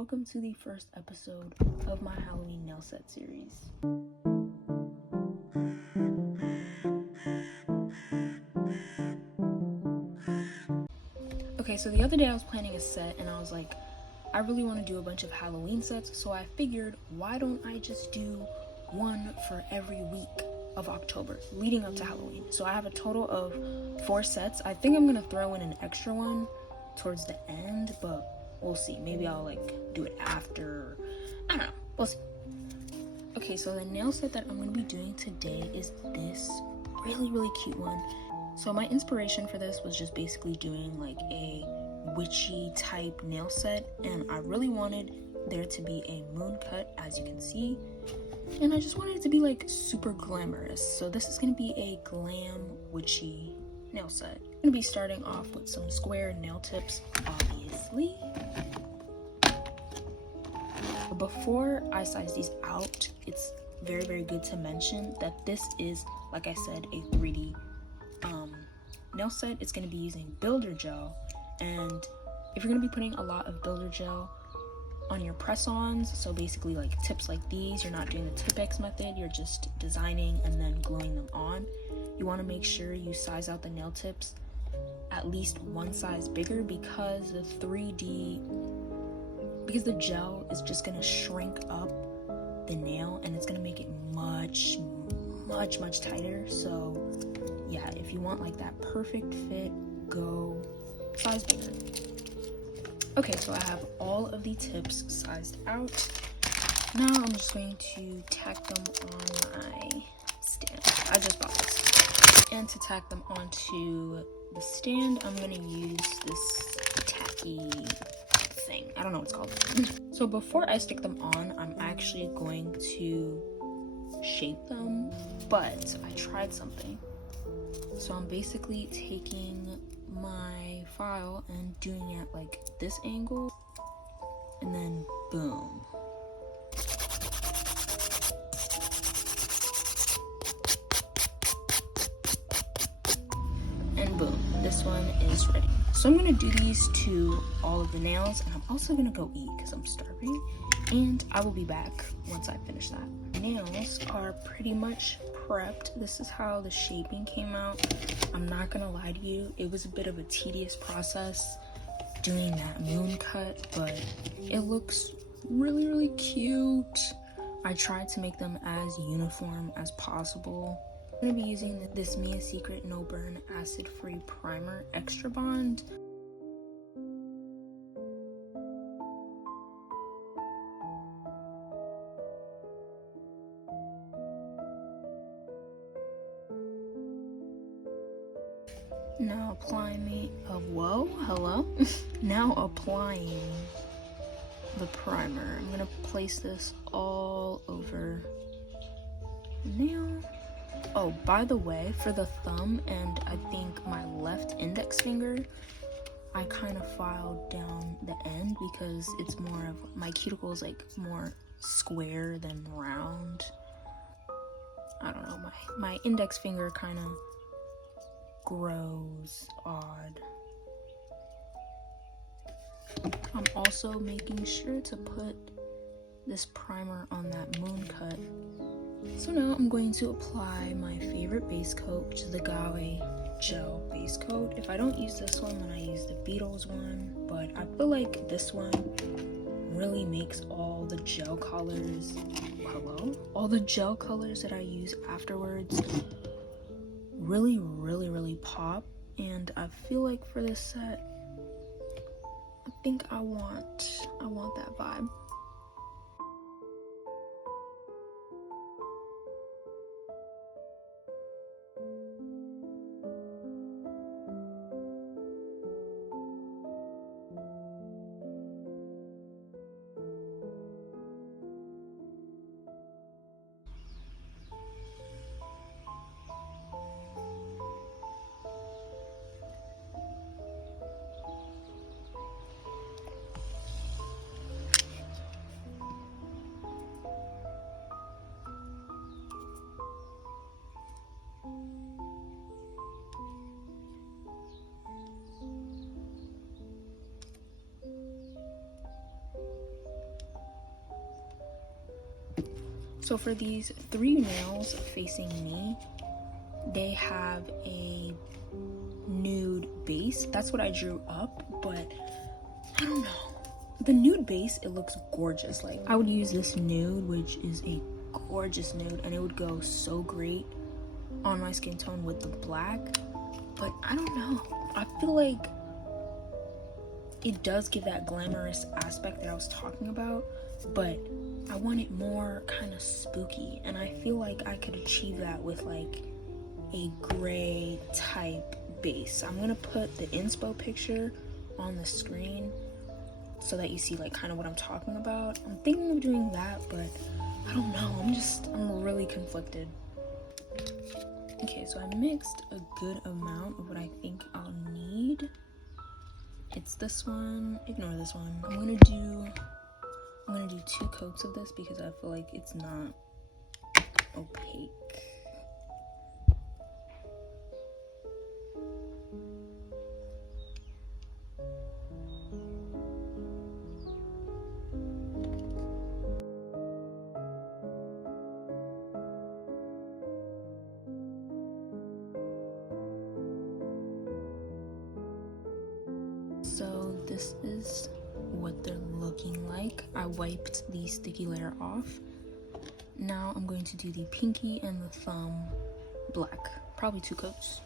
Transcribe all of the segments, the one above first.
welcome to the first episode of my Halloween nail set series. Okay, so the other day I was planning a set and I was like, I really want to do a bunch of Halloween sets, so I figured, why don't I just do one for every week of October leading up to Halloween. So I have a total of 4 sets. I think I'm gonna throw in an extra one towards the end, but we'll see. Maybe I'll like do it after, I don't know, we'll see. Okay, so the nail set that I'm gonna be doing today is this really cute one. So my inspiration for this was just basically doing like a witchy type nail set, and I really wanted there to be a moon cut, as you can see, and I just wanted it to be like super glamorous. So this is going to be a glam witchy nail set. I'm going to be starting off with some square nail tips, obviously. Before I size these out, it's very good to mention that this is, like I said, a 3D nail set. It's going to be using builder gel, and if you're going to be putting a lot of builder gel on your press-ons, so basically like tips like these, you're not doing the Tip-X method, you're just designing and then gluing them on. You want to make sure you size out the nail tips at least one size bigger, because the gel is just going to shrink up the nail and it's going to make it much tighter. So yeah, if you want like that perfect fit, go size bigger. Okay, so I have all of the tips sized out. Now I'm just going to tack them on my stand. I just bought this. And to tack them onto the stand, I'm going to use this tacky thing. I don't know what it's called. So before I stick them on, I'm actually going to shape them, but I tried something. So I'm basically taking my file and doing it like this angle, and then boom. And boom, this one is ready. So I'm gonna do these to all of the nails, and I'm also gonna go eat because I'm starving, and I will be back once I finish that. Nails are pretty much prepped. This is how the shaping came out. I'm not gonna lie to you, it was a bit of a tedious process doing that moon cut, but it looks really cute. I tried to make them as uniform as possible. I'm gonna be using this Mia Secret No Burn Acid Free Primer Extra Bond. Now now applying the primer. I'm gonna place this all over the nail. Oh, by the way, for the thumb and I think my left index finger, I kind of filed down the end because it's more of, my cuticle is like more square than round. I don't know, my index finger kind of grows odd. I'm also making sure to put this primer on that moon cut. So now I'm going to apply my favorite base coat, which is the Glam gel base coat. If I don't use this one, then I use the Beatles one, but I feel like this one really makes all the gel colors, all the gel colors that I use afterwards really pop. And I feel like for this set, I think I want that vibe. So for these 3 nails facing me, they have a nude base. That's what I drew up, but I don't know. The nude base, it looks gorgeous. Like, I would use this nude, which is a gorgeous nude, and it would go so great on my skin tone with the black. But I don't know. I feel like it does give that glamorous aspect that I was talking about, but I want it more kind of spooky, and I feel like I could achieve that with like a gray type base. I'm gonna put the inspo picture on the screen so that you see like kind of what I'm talking about. I'm thinking of doing that, but I don't know. I'm really conflicted. Okay, so I mixed a good amount of what I think I'll need. It's this one. Ignore this one. I'm gonna do 2 coats of this because I feel like it's not opaque. So this is what they're looking like. I wiped the sticky layer off. Now I'm going to do the pinky and the thumb black, probably 2 coats.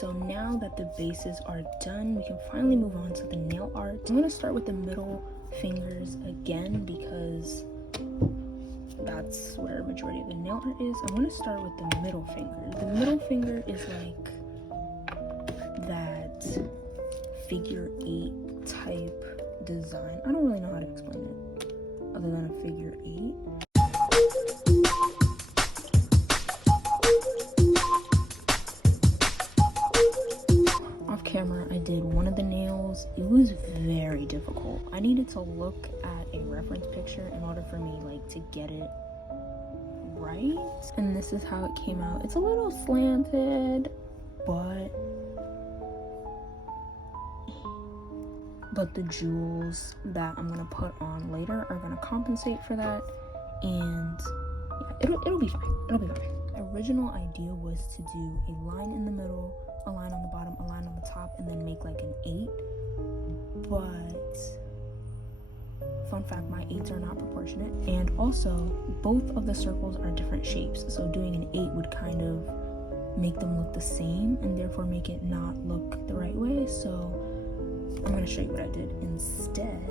So now that the bases are done, we can finally move on to the nail art. I'm gonna start with the middle fingers again because that's where a majority of the nail art is. I'm gonna start with the middle finger. The middle finger is like that figure 8 type design. I don't really know how to explain it other than a figure 8. Camera, I did one of the nails. It was very difficult. I needed to look at a reference picture in order for me like to get it right, and this is how it came out. It's a little slanted, but the jewels that I'm gonna put on later are gonna compensate for that, and yeah, it'll be fine. It'll be fine. The original idea was to do a line in the middle, a line on the bottom, a line on the top, and then make like an 8. But fun fact, my 8s are not proportionate, and also both of the circles are different shapes, so doing an 8 would kind of make them look the same and therefore make it not look the right way. So I'm going to show you what I did instead.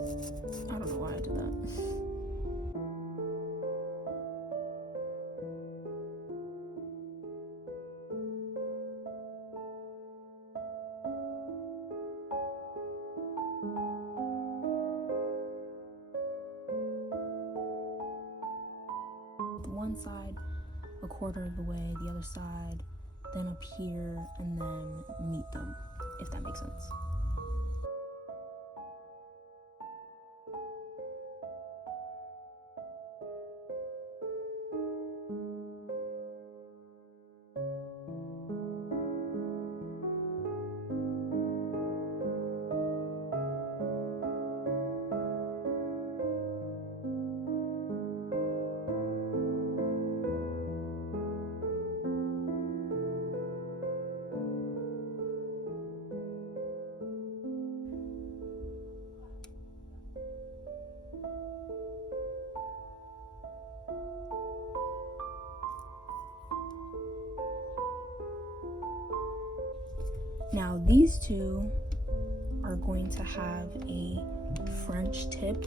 I don't know why I did that. One side a quarter of the way, the other side, then up here, and then meet them, if that makes sense. Now these two are going to have a French tip.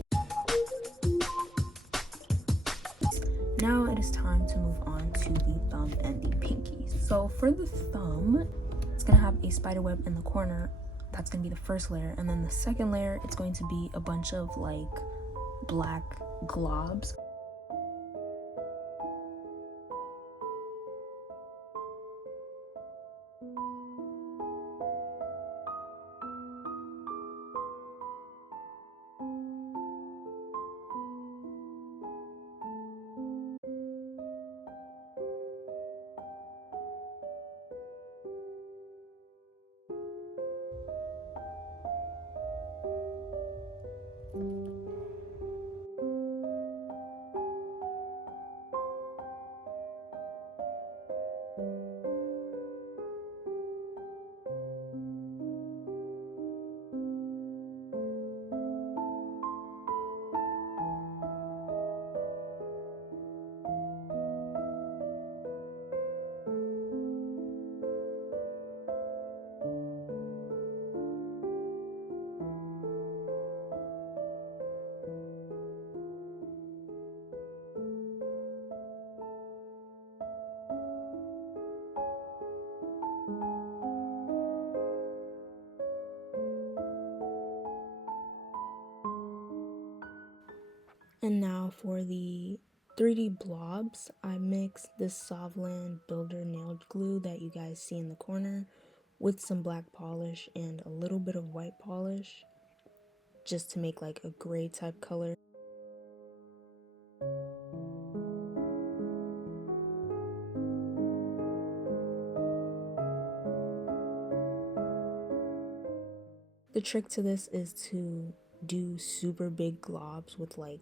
Now it is time to move on to the thumb and the pinky. So for the thumb, it's gonna have a spider web in the corner. That's gonna be the first layer, and then the second layer, it's going to be a bunch of like black globs. And now for the 3D blobs, I mixed this Sovlan Builder nail glue that you guys see in the corner with some black polish and a little bit of white polish just to make like a gray type color. The trick to this is to do super big globs with like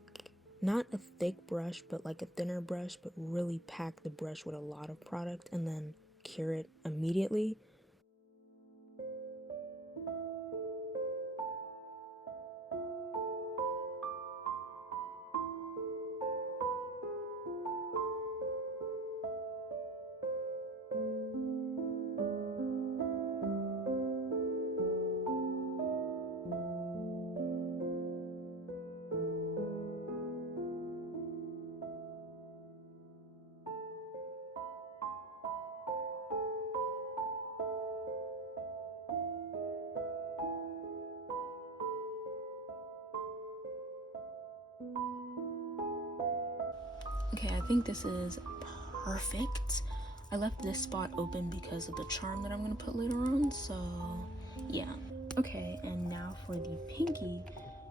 not a thick brush but like a thinner brush, but really pack the brush with a lot of product and then cure it immediately. Okay, I think this is perfect. I left this spot open because of the charm that I'm gonna put later on, so yeah. Okay, and now for the pinky,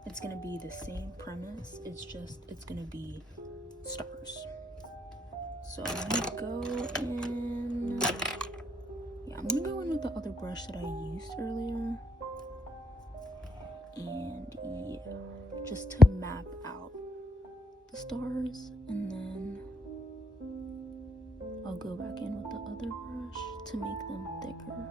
it's gonna be the same premise. It's gonna be stars. So I'm gonna go in, yeah, I'm gonna go in with the other brush that I used earlier. And yeah, just to map out the stars, and then I'll go back in with the other brush to make them thicker.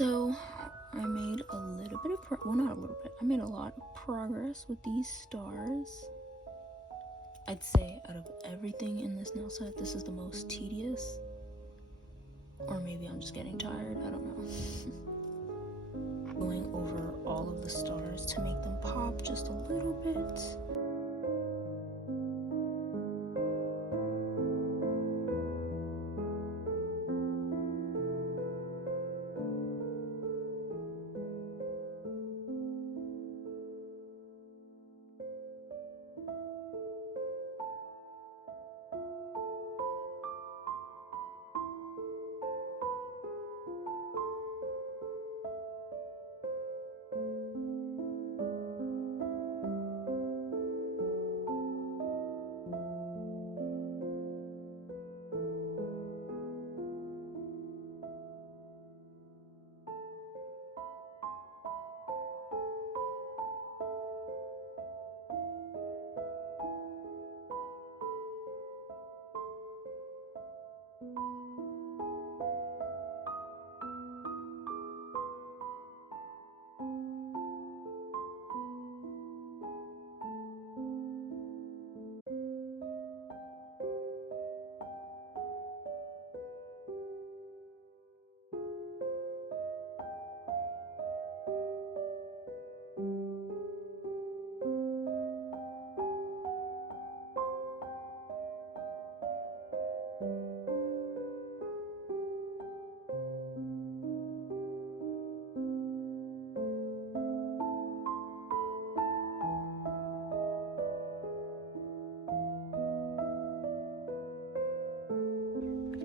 So I made a little bit of not a little bit, I made a lot of progress with these stars. I'd say out of everything in this nail set, this is the most tedious. Or maybe I'm just getting tired, I don't know. Going over all of the stars to make them pop just a little bit.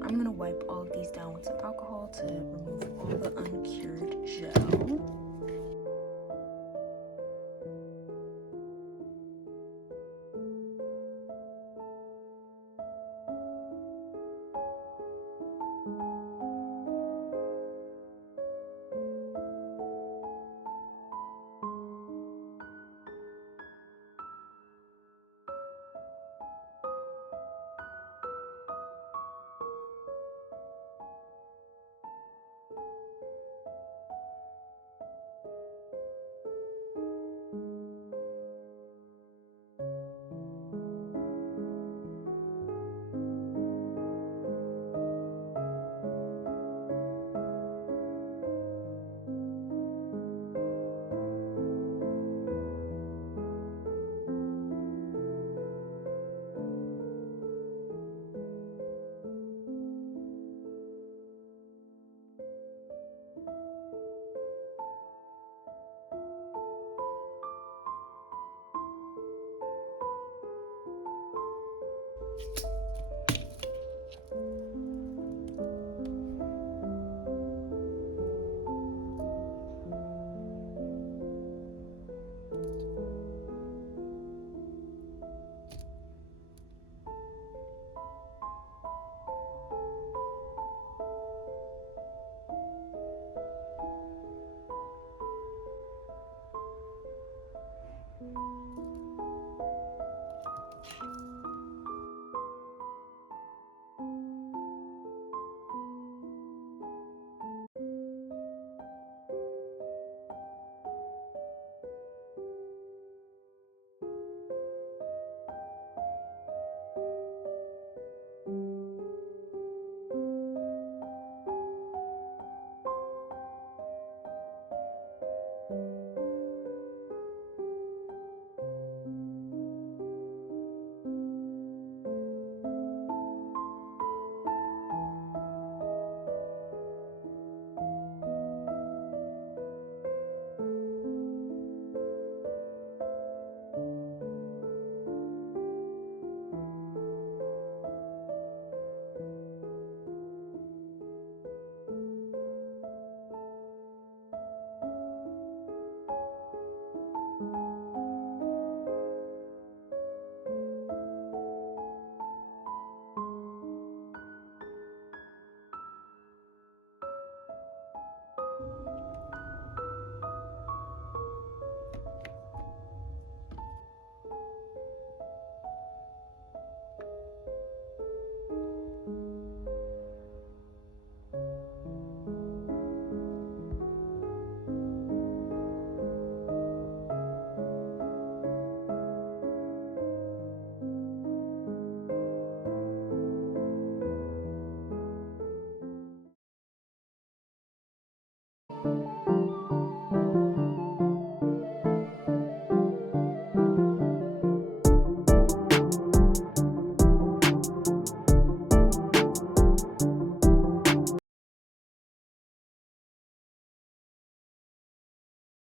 I'm gonna wipe all of these down with some alcohol to remove all the uncured gel.